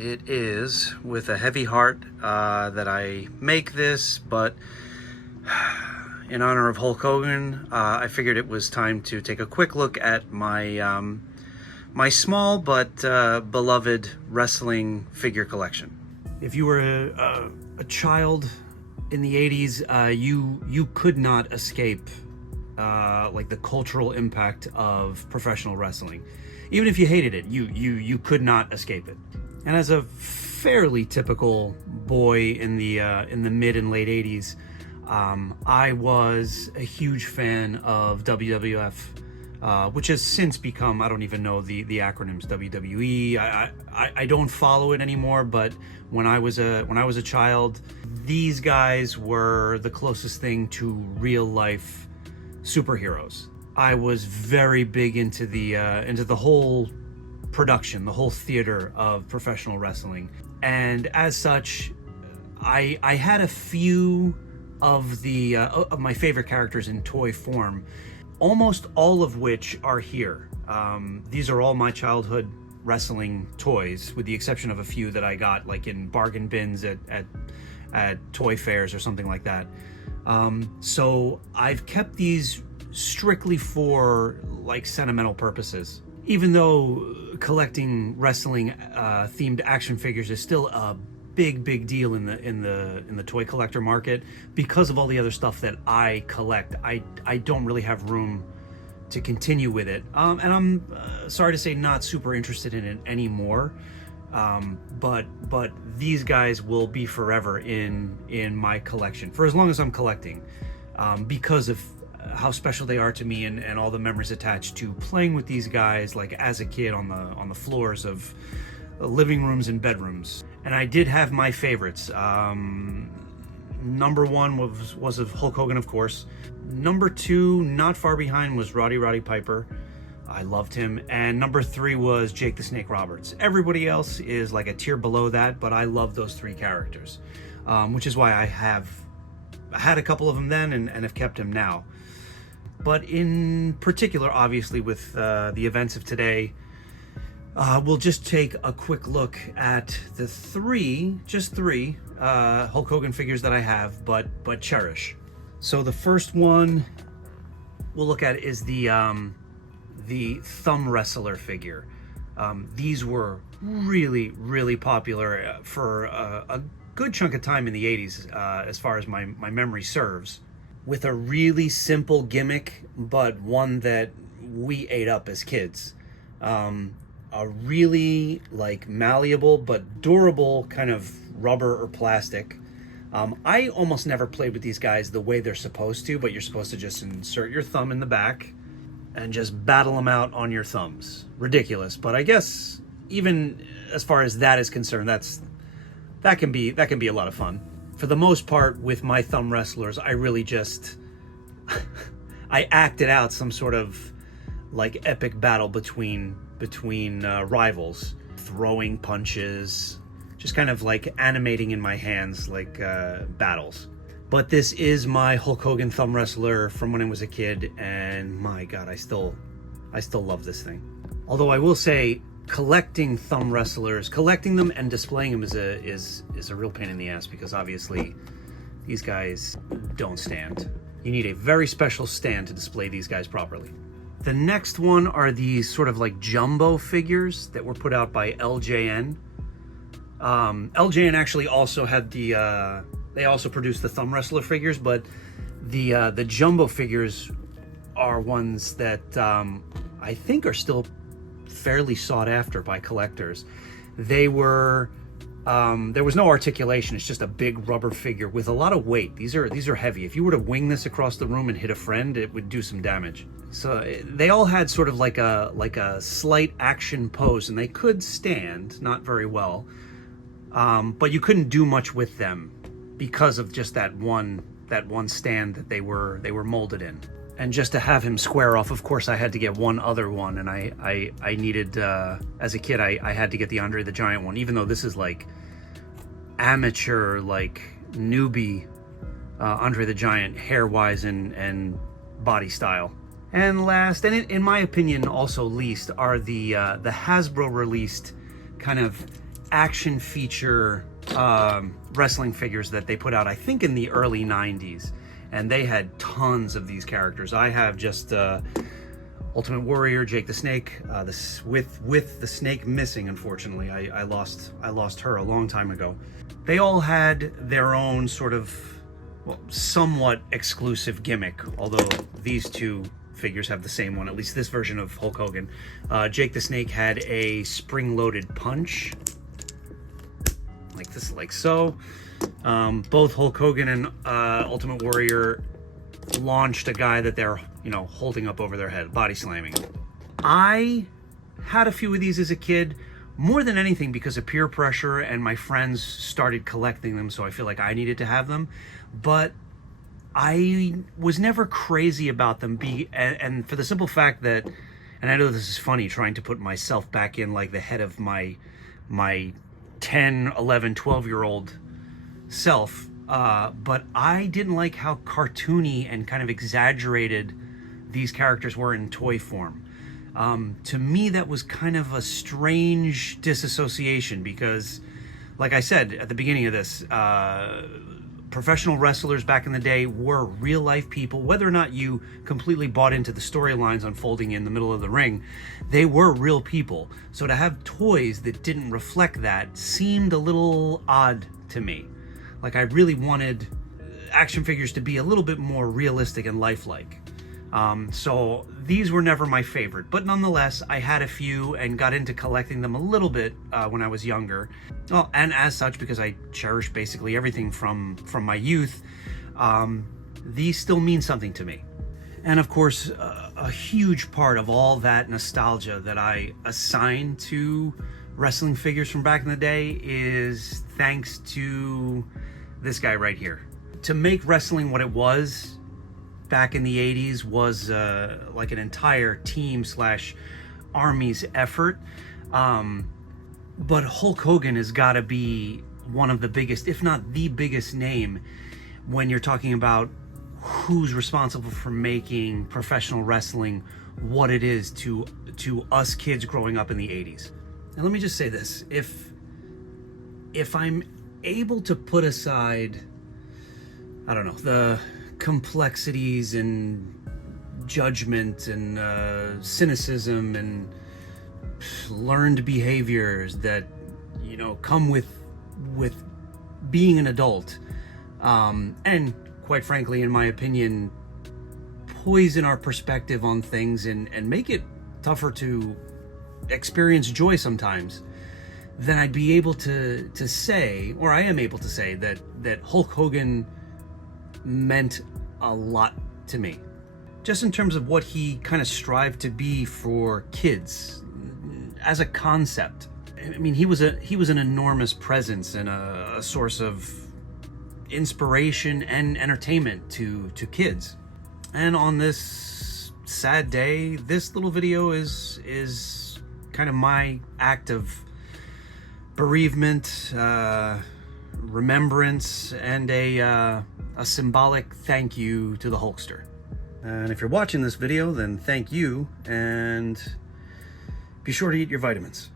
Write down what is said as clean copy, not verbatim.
It is with a heavy heart that I make this, but in honor of Hulk Hogan, I figured it was time to take a quick look at my my small but beloved wrestling figure collection. If you were a child in the 80s, you could not escape like the cultural impact of professional wrestling. Even if you hated it, you could not escape it. And as a fairly typical boy in the mid and late 80s, I was a huge fan of WWF, which has since become, I don't even know the acronyms, WWE. I don't follow it anymore, but when I was a child, these guys were the closest thing to real life superheroes. I was very big into the whole production, the whole theater of professional wrestling, and as such, I had a few of my favorite characters in toy form, almost all of which are here. These are all my childhood wrestling toys, with the exception of a few that I got like in bargain bins at toy fairs or something like that. So I've kept these strictly for like sentimental purposes. Even though collecting wrestling themed action figures is still a big deal in the toy collector market, because of all the other stuff that I collect, I don't really have room to continue with it. And I'm sorry to say, not super interested in it anymore. But these guys will be forever in my collection for as long as I'm collecting, because of how special they are to me, and all the memories attached to playing with these guys, like as a kid on the floors of living rooms and bedrooms. And I did have my favorites. Number one was of Hulk Hogan, of course. Number two, not far behind, was Roddy Piper. I loved him. And number three was Jake the Snake Roberts. Everybody else is like a tier below that, but I love those three characters, which is why I had a couple of them then and have kept them now. But in particular, obviously, with the events of today, we'll just take a quick look at the just three Hulk Hogan figures that I have, but cherish. So the first one we'll look at is the thumb wrestler figure. These were really popular for a good chunk of time in the 80s, as far as my memory serves, with a really simple gimmick, but one that we ate up as kids. A really like malleable but durable kind of rubber or plastic. I almost never played with these guys the way they're supposed to, but you're supposed to just insert your thumb in the back and just battle them out on your thumbs. Ridiculous, but I guess even as far as that is concerned, that can be a lot of fun. For the most part, with my thumb wrestlers, I really just I acted out some sort of like epic battle between rivals, throwing punches, just kind of like animating in my hands like battles. But this is my Hulk Hogan thumb wrestler from when I was a kid, and my God, I still love this thing. Although I will say, collecting thumb wrestlers, collecting them and displaying them is a real pain in the ass, because obviously these guys don't stand. You need a very special stand to display these guys properly. The next one are these sort of like jumbo figures that were put out by LJN. LJN actually also had they also produced the thumb wrestler figures, but the jumbo figures are ones that I think are still fairly sought after by collectors. They were there was no articulation. It's just a big rubber figure with a lot of weight. These are heavy. If you were to wing this across the room and hit a friend, it would do some damage. So they all had sort of like a slight action pose, and they could stand, not very well, but you couldn't do much with them because of just that one stand that they were molded in. And just to have him square off, of course, I had to get one other one, and I needed, as a kid, I had to get the Andre the Giant one, even though this is like amateur, like newbie Andre the Giant, hair-wise and body style. And last, and in my opinion also least, are the Hasbro released kind of action feature wrestling figures that they put out, I think in the early 90s, and they had tons of these characters. I have just Ultimate Warrior, Jake the Snake, with the snake missing, unfortunately. I lost her a long time ago. They all had their own sort of, well, somewhat exclusive gimmick, although these two figures have the same one, at least this version of Hulk Hogan. Jake the Snake had a spring-loaded punch, like this, like so. Both Hulk Hogan and Ultimate Warrior launched a guy that they're, you know, holding up over their head, body slamming. I had a few of these as a kid, more than anything because of peer pressure, and my friends started collecting them, so I feel like I needed to have them. But I was never crazy about them, and for the simple fact that, and I know this is funny, trying to put myself back in like the head of my 10, 11, 12-year-old self, but I didn't like how cartoony and kind of exaggerated these characters were in toy form. To me, that was kind of a strange disassociation because, like I said at the beginning of this, professional wrestlers back in the day were real-life people. Whether or not you completely bought into the storylines unfolding in the middle of the ring, they were real people. So to have toys that didn't reflect that seemed a little odd to me. Like, I really wanted action figures to be a little bit more realistic and lifelike. So these were never my favorite, but nonetheless, I had a few and got into collecting them a little bit when I was younger. Well, and as such, because I cherish basically everything from my youth, these still mean something to me. And of course, a huge part of all that nostalgia that I assign to wrestling figures from back in the day is thanks to this guy right here. To make wrestling what it was back in the 80s was like an entire team / army's effort. But Hulk Hogan has got to be one of the biggest, if not the biggest name, when you're talking about who's responsible for making professional wrestling what it is to us kids growing up in the 80s. And let me just say this, if I'm able to put aside, I don't know, the complexities and judgment and cynicism and learned behaviors that, you know, come with being an adult, and quite frankly, in my opinion, poison our perspective on things and make it tougher to experience joy sometimes, then I'd be able to say, or I am able to say, that Hulk Hogan meant a lot to me, just in terms of what he kind of strived to be for kids as a concept. I mean, he was an enormous presence and a source of inspiration and entertainment to kids. And on this sad day, this little video is kind of my act of bereavement, remembrance, and a symbolic thank you to the Hulkster. And if you're watching this video, then thank you, and be sure to eat your vitamins.